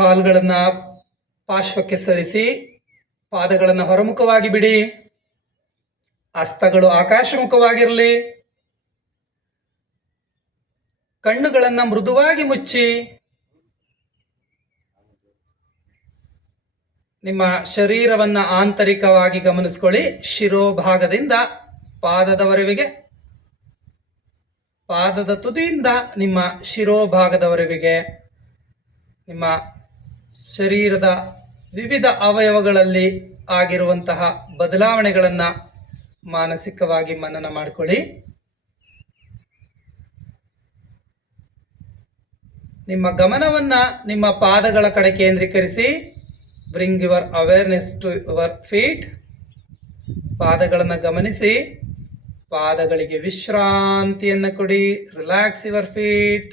ಕಾಲುಗಳನ್ನು ಪಾರ್ಶ್ವಕ್ಕೆ ಸರಿಸಿ ಪಾದಗಳನ್ನು ಹೊರಮುಖವಾಗಿ ಬಿಡಿ. ಹಸ್ತಗಳು ಆಕಾಶಮುಖವಾಗಿರಲಿ. ಕಣ್ಣುಗಳನ್ನು ಮೃದುವಾಗಿ ಮುಚ್ಚಿ ನಿಮ್ಮ ಶರೀರವನ್ನು ಆಂತರಿಕವಾಗಿ ಗಮನಿಸ್ಕೊಳ್ಳಿ. ಶಿರೋಭಾಗದಿಂದ ಪಾದದವರೆಗೆ, ಪಾದದ ತುದಿಯಿಂದ ನಿಮ್ಮ ಶಿರೋಭಾಗದವರೆಗೆ ನಿಮ್ಮ ಶರೀರದ ವಿವಿಧ ಅವಯವಗಳಲ್ಲಿ ಆಗಿರುವಂತಹ ಬದಲಾವಣೆಗಳನ್ನು ಮಾನಸಿಕವಾಗಿ ಮನನ ಮಾಡಿಕೊಳ್ಳಿ. ನಿಮ್ಮ ಗಮನವನ್ನು ನಿಮ್ಮ ಪಾದಗಳ ಕಡೆ ಕೇಂದ್ರೀಕರಿಸಿ. Bring your awareness to your feet. ಪಾದಗಳನ್ನು ಗಮನಿಸಿ. ಪಾದಗಳಿಗೆ ವಿಶ್ರಾಂತಿಯನ್ನು ಕೊಡಿ. Relax your feet.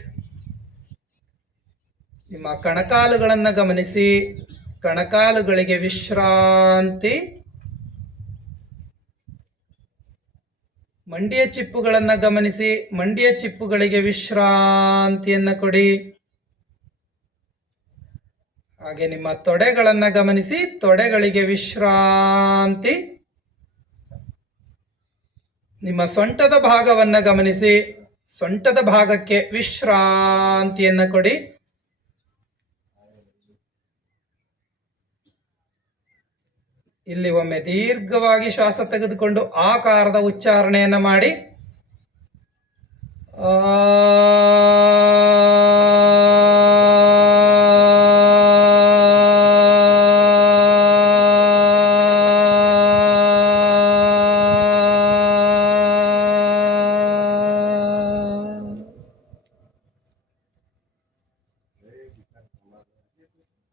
ನಿಮ್ಮ ಕಣಕಾಲುಗಳನ್ನು ಗಮನಿಸಿ. ಕಣಕಾಲುಗಳಿಗೆ ವಿಶ್ರಾಂತಿ. ಮಂಡಿಯ ಚಿಪ್ಪುಗಳನ್ನು ಗಮನಿಸಿ. ಮಂಡಿಯ ಚಿಪ್ಪುಗಳಿಗೆ ವಿಶ್ರಾಂತಿಯನ್ನು ಕೊಡಿ. ಹಾಗೆ ನಿಮ್ಮ ತೊಡೆಗಳನ್ನು ಗಮನಿಸಿ. ತೊಡೆಗಳಿಗೆ ವಿಶ್ರಾಂತಿ. ನಿಮ್ಮ ಸೊಂಟದ ಭಾಗವನ್ನು ಗಮನಿಸಿ. ಸೊಂಟದ ಭಾಗಕ್ಕೆ ವಿಶ್ರಾಂತಿಯನ್ನು ಕೊಡಿ. ಇಲ್ಲಿ ಒಮ್ಮೆ ದೀರ್ಘವಾಗಿ ಶ್ವಾಸ ತೆಗೆದುಕೊಂಡು ಆಕಾರದ ಉಚ್ಚಾರಣೆಯನ್ನು ಮಾಡಿ.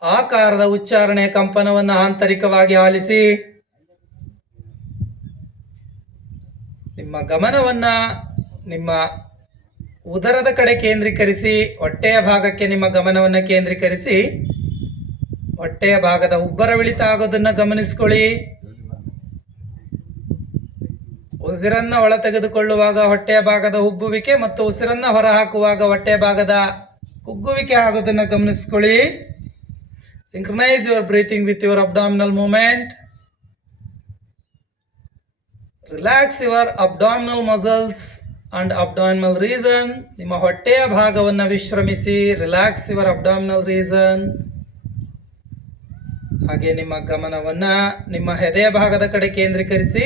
ಆಕಾರದ ಉಚ್ಚಾರಣೆಯ ಕಂಪನವನ್ನು ಆಂತರಿಕವಾಗಿ ಆಲಿಸಿ. ನಿಮ್ಮ ಗಮನವನ್ನು ನಿಮ್ಮ ಉದರದ ಕಡೆ ಕೇಂದ್ರೀಕರಿಸಿ. ಹೊಟ್ಟೆಯ ಭಾಗಕ್ಕೆ ನಿಮ್ಮ ಗಮನವನ್ನು ಕೇಂದ್ರೀಕರಿಸಿ. ಹೊಟ್ಟೆಯ ಭಾಗದ ಉಬ್ಬರವಿಳಿತ ಆಗೋದನ್ನು ಗಮನಿಸ್ಕೊಳ್ಳಿ. ಉಸಿರನ್ನು ಒಳ ತೆಗೆದುಕೊಳ್ಳುವಾಗ ಹೊಟ್ಟೆಯ ಭಾಗದ ಉಬ್ಬುವಿಕೆ ಮತ್ತು ಉಸಿರನ್ನು ಹೊರಹಾಕುವಾಗ ಹೊಟ್ಟೆಯ ಭಾಗದ ಕುಗ್ಗುವಿಕೆ ಆಗೋದನ್ನು ಗಮನಿಸ್ಕೊಳ್ಳಿ. Synchronize your breathing with your abdominal movement. Relax your abdominal muscles and abdominal region. ನಿಮ್ಮ ಹೊಟ್ಟೆಯ ಭಾಗವನ್ನು ವಿಶ್ರಮಿಸಿ. Relax your abdominal region. ಹಾಗೆ ನಿಮ್ಮ ಗಮನವನ್ನು ನಿಮ್ಮ ಎದೆಯ ಭಾಗದ ಕಡೆ ಕೇಂದ್ರೀಕರಿಸಿ.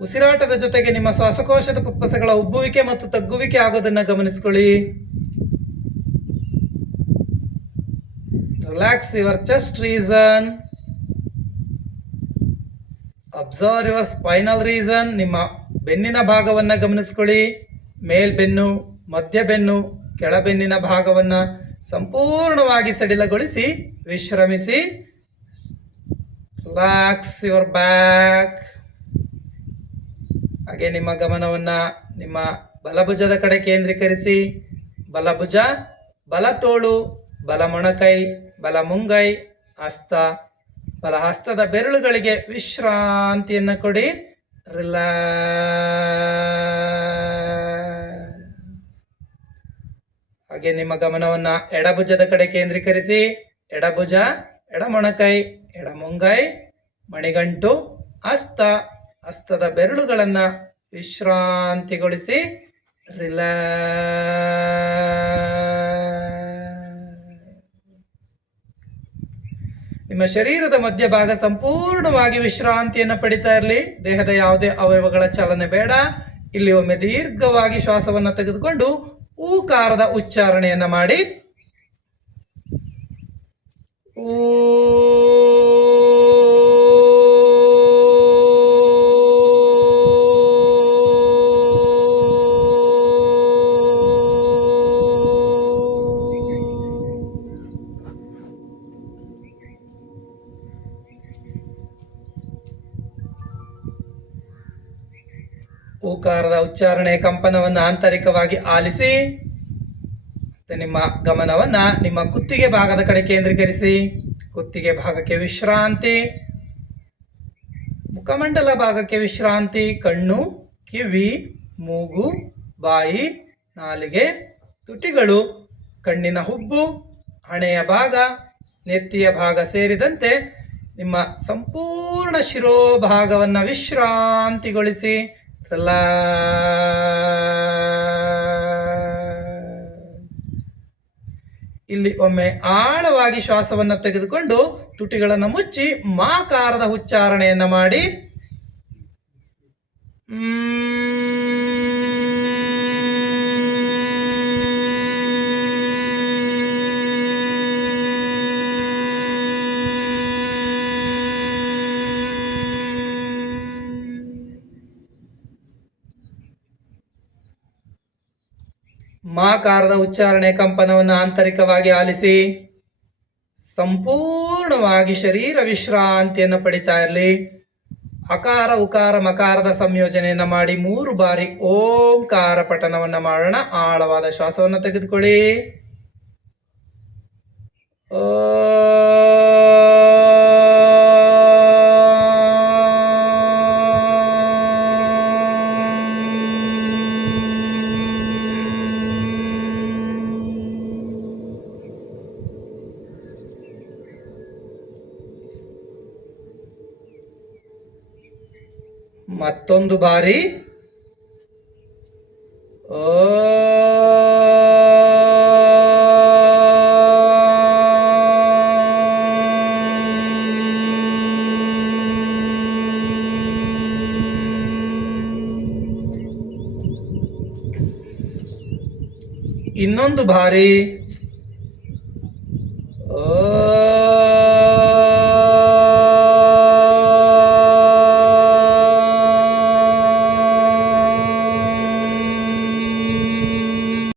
ಉಸಿರಾಟದ ಜೊತೆಗೆ ನಿಮ್ಮ ಶ್ವಾಸಕೋಶದ ಪುಪ್ಪಸಗಳ ಉಬ್ಬುವಿಕೆ ಮತ್ತು ತಗ್ಗುವಿಕೆ ಆಗೋದನ್ನು ಗಮನಿಸಿಕೊಳ್ಳಿ. Relax your chest region. Observe your spinal region. ನಿಮ್ಮ ಬೆನ್ನಿನ ಭಾಗವನ್ನು ಗಮನಿಸಿಕೊಳ್ಳಿ. ಮೇಲ್ಬೆನ್ನು, ಮಧ್ಯಬೆನ್ನು, ಕೆಳಬೆನ್ನಿನ ಭಾಗವನ್ನು ಸಂಪೂರ್ಣವಾಗಿ ಸಡಿಲಗೊಳಿಸಿ ವಿಶ್ರಮಿಸಿ. Relax your back. ಹಾಗೆ ನಿಮ್ಮ ಗಮನವನ್ನು ನಿಮ್ಮ ಬಲಭುಜದ ಕಡೆ ಕೇಂದ್ರೀಕರಿಸಿ. ಬಲಭುಜ, ಬಲತೋಳು, ಬಲ ಮೊಣಕೈ, ಬಲ ಮುಂಗೈ, ಹಸ್ತ, ಬಲ ಹಸ್ತದ ಬೆರಳುಗಳಿಗೆ ವಿಶ್ರಾಂತಿಯನ್ನು ಕೊಡಿ. ಹಾಗೆ ನಿಮ್ಮ ಗಮನವನ್ನು ಎಡಭುಜದ ಕಡೆ ಕೇಂದ್ರೀಕರಿಸಿ. ಎಡಭುಜ, ಎಡ ಮೊಣಕೈ, ಎಡ ಮುಂಗೈ, ಮಣಿಗಂಟು, ಹಸ್ತ, ಹಸ್ತದ ಬೆರಳುಗಳನ್ನು ವಿಶ್ರಾಂತಿಗೊಳಿಸಿ. ನಿಮ್ಮ ಶರೀರದ ಮಧ್ಯಭಾಗ ಸಂಪೂರ್ಣವಾಗಿ ವಿಶ್ರಾಂತಿಯನ್ನು ಪಡಿತಾ ಇರಲಿ. ದೇಹದ ಯಾವುದೇ ಅವಯವಗಳ ಚಲನೆ ಬೇಡ. ಇಲ್ಲಿ ಒಮ್ಮೆ ದೀರ್ಘವಾಗಿ ಶ್ವಾಸವನ್ನು ತೆಗೆದುಕೊಂಡು ಊಕಾರದ ಉಚ್ಚಾರಣೆಯನ್ನು ಮಾಡಿ. ಊಕಾರದ ಉಚ್ಚಾರಣೆಯ ಕಂಪನವನ್ನು ಆಂತರಿಕವಾಗಿ ಆಲಿಸಿ. ನಿಮ್ಮ ಗಮನವನ್ನು ನಿಮ್ಮ ಕುತ್ತಿಗೆ ಭಾಗದ ಕಡೆ ಕೇಂದ್ರೀಕರಿಸಿ. ಕುತ್ತಿಗೆ ಭಾಗಕ್ಕೆ ವಿಶ್ರಾಂತಿ. ಮುಖಮಂಡಲ ಭಾಗಕ್ಕೆ ವಿಶ್ರಾಂತಿ. ಕಣ್ಣು, ಕಿವಿ, ಮೂಗು, ಬಾಯಿ, ನಾಲಿಗೆ, ತುಟಿಗಳು, ಕಣ್ಣಿನ ಹುಬ್ಬು, ಹಣೆಯ ಭಾಗ, ನೆತ್ತಿಯ ಭಾಗ ಸೇರಿದಂತೆ ನಿಮ್ಮ ಸಂಪೂರ್ಣ ಶಿರೋಭಾಗವನ್ನು ವಿಶ್ರಾಂತಿಗೊಳಿಸಿ. ಇಲ್ಲಿ ಒಮ್ಮೆ ಆಳವಾಗಿ ಶ್ವಾಸವನ್ನು ತೆಗೆದುಕೊಂಡು ತುಟಿಗಳನ್ನು ಮುಚ್ಚಿ ಮಾಕಾರದ ಉಚ್ಚಾರಣೆಯನ್ನು ಮಾಡಿ. ಮಾಕಾರದ ಉಚ್ಚಾರಣೆ ಕಂಪನವನ್ನು ಆಂತರಿಕವಾಗಿ ಆಲಿಸಿ. ಸಂಪೂರ್ಣವಾಗಿ ಶರೀರ ವಿಶ್ರಾಂತಿಯನ್ನು ಪಡಿತಾ ಇರಲಿ. ಅಕಾರ ಉಕಾರ ಮಕಾರದ ಸಂಯೋಜನೆಯನ್ನು ಮಾಡಿ 3 ಬಾರಿ ಓಂಕಾರ ಪಠನವನ್ನು ಮಾಡೋಣ. ಆಳವಾದ ಶ್ವಾಸವನ್ನು ತೆಗೆದುಕೊಳ್ಳಿ. ಮತ್ತೊಂದು ಬಾರಿ ಇನ್ನೊಂದು ಬಾರಿ